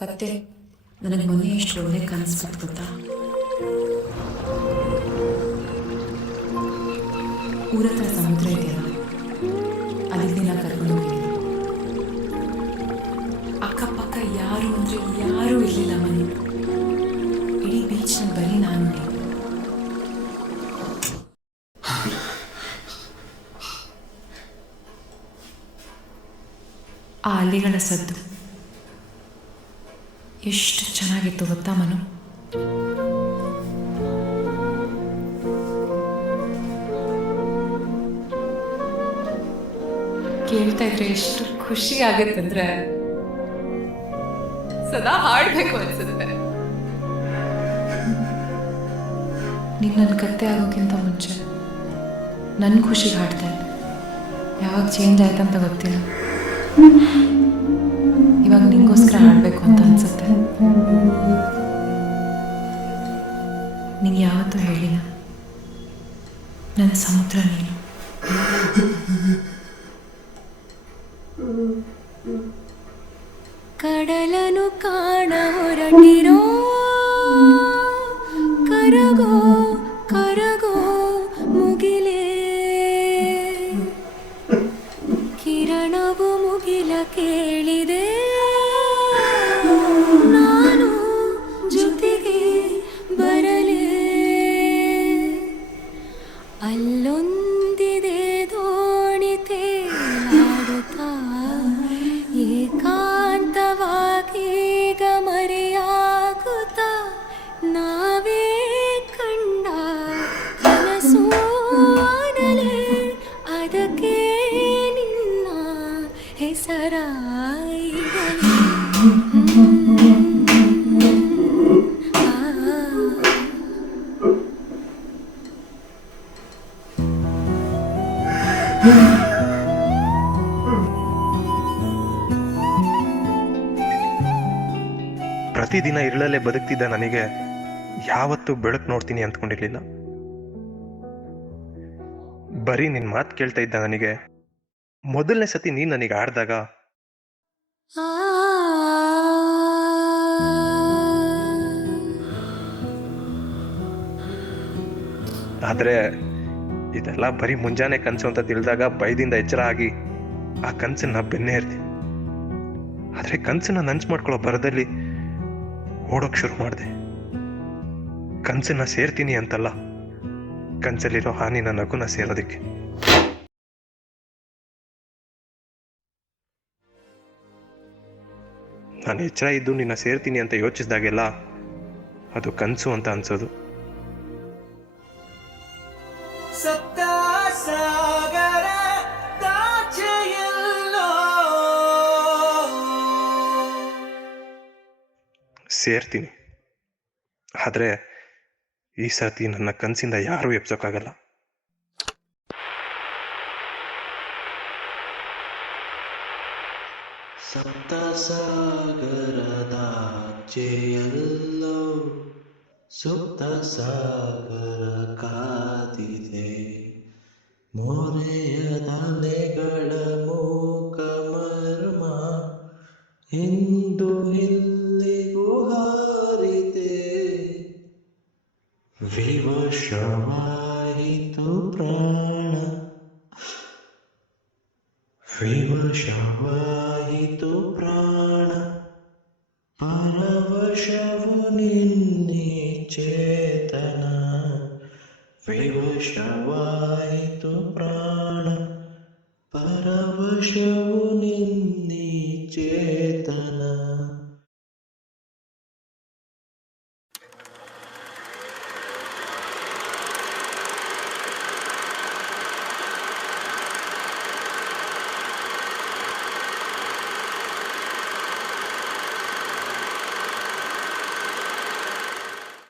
ಕತ್ತೆ, ನನಗೆ ಮೊನ್ನೆ ಎಷ್ಟು ಒಳ್ಳೆ ಕನಸು ಗೊತ್ತಾ? ಊರತ್ರ ಸಮುದ್ರ ಇದೆಯಲ್ಲ, ಅಲ್ಲಿಗೆ ದಿನ ಕರ್ಕೊಂಡು ಹೋಗಿದ್ದೀನಿ. ಅಕ್ಕಪಕ್ಕ ಯಾರು ಅಂದರೆ ಯಾರೂ ಇರಲಿಲ್ಲ ಮನೆ. ಇಡೀ ಬೀಚ್ನಲ್ಲಿ ಬರೀ ನಾನು ನೀನು. ಆ ಅಲೆಗಳ ಸದ್ದು ಎಷ್ಟು ಚೆನ್ನಾಗಿತ್ತು ಗೊತ್ತಾ ಮನು? ಕೇಳ್ತಾ ಇದ್ರೆ ಎಷ್ಟು ಖುಷಿ ಆಗುತ್ತಂದ್ರೆ ಸದಾ ಹಾಡ್ಬೇಕು ಅನ್ಸುತ್ತೆ. ನೀನು ನನ್ನ ಕತ್ತೆ ಆಗೋಕ್ಕಿಂತ ಮುಂಚೆ ನನ್ನ ಖುಷಿಗೆ ಹಾಡ್ತಾ ಇದ್ದೆ. ಯಾವಾಗ ಚೇಂಜ್ ಆಯ್ತಂತ ಗೊತ್ತಿಲ್ಲ. ಇವಾಗ ನಿಂಗೋಸ್ಕರ ಹಾಡಬೇಕು ಅಂತ ಅನ್ಸುತ್ತೆ. ನಿಂಗೆ ಯಾವತ್ತೂ ಹೇಳಿಲ್ಲ, ನನ್ನ ಸಮುದ್ರ ನೀನು. ಕಡಲನು ಕಾಣ ಹೊರಟಿರೋ ಕರಗೋ ಕರಗೋ ಮುಗಿಲೇ, ಕಿರಣವು ಮುಗಿಲ ಕೇಳಿದೆ, ನಾನು ಜೊತೆಗೆ ಬರಲೇ. ಅಲ್ಲೊಂದಿದೆ ದೋಣಿ ತೇಲಾಡುತ್ತಾ ಏಕಾಂತವಾಗೀಗ ಮರೆಯಾಗುತ್ತಾ, ನಾವೇ ಕಂಡ ಕನಸು ಅನಲೇ, ಅದಕ್ಕೆ ನಿನ್ನ ಹೆಸರಾಯಿರಲಿ. ಪ್ರತಿದಿನ ಇರಳಲ್ಲೇ ಬದುಕ್ತಿದ್ದ ನನಗೆ ಯಾವತ್ತೂ ಬೆಳಕು ನೋಡ್ತೀನಿ ಅಂದ್ಕೊಂಡಿರ್ಲಿಲ್ಲ. ಬರೀ ನಿನ್ ಮಾತು ಕೇಳ್ತಾ ಇದ್ದ ನನಗೆ ಮೊದಲನೇ ಸತಿ ನೀನ್ ನನಗೆ ಆಡ್ದಾಗ ಆದ್ರೆ ಇದೆಲ್ಲ ಬರೀ ಮುಂಜಾನೆ ಕನ್ಸು ಅಂತ ತಿಳಿದಾಗ ಭಯದಿಂದ ಎಚ್ಚರ ಆಗಿ ಆ ಕನ್ಸನ್ನ ಬೆನ್ನೇ ಇರ್ತೀನಿ. ಆದ್ರೆ ಕನ್ಸನ್ನ ನಂಚು ಮಾಡ್ಕೊಳ್ಳೋ ಬರದಲ್ಲಿ ಓಡೋಕ್ ಶುರು ಮಾಡಿದೆ. ಕನ್ಸನ್ನ ಸೇರ್ತೀನಿ ಅಂತಲ್ಲ, ಕನ್ಸಲ್ಲಿರೋ ಹಾನಿನ ನಗುನ ಸೇರೋದಿಕ್ಕೆ. ನಾನು ಎಚ್ಚರ ಇದ್ದು ನಿನ್ನ ಸೇರ್ತೀನಿ ಅಂತ ಯೋಚಿಸಿದಾಗೆಲ್ಲ ಅದು ಕನ್ಸು ಅಂತ ಅನ್ಸೋದು. ಸೇರ್ತೀನಿ, ಆದ್ರೆ ಈ ಸರ್ತಿ ನನ್ನ ಕನಸಿಂದ ಯಾರೂ ಎಬ್ಸೋಕ್ಕಾಗಲ್ಲ. ಸಪ್ತ ಸಾಗರದಾಚೆಯಲ್ಲೋ ಸುಪ್ತ ಸಾಗರ ಕಾದಿದೆ, ಮೋರೆಯದ ನೆಗಳ ಮೂಕ ಮರ್ಮ ಇಂದು ಇಲ್ಲಿಗೂ ಹಾರಿದೆ. ವಿವಶವಾಯಿತು ಪ್ರಾಣ, ವಿವಶವಾಯಿತು ಪ್ರಾಣ, ಪರವಶವು ನಿನ್ನೆ ಚೇತನ. ವಿವಶವಾಯಿತು ಪ್ರಾಣ, ಪರವಶವು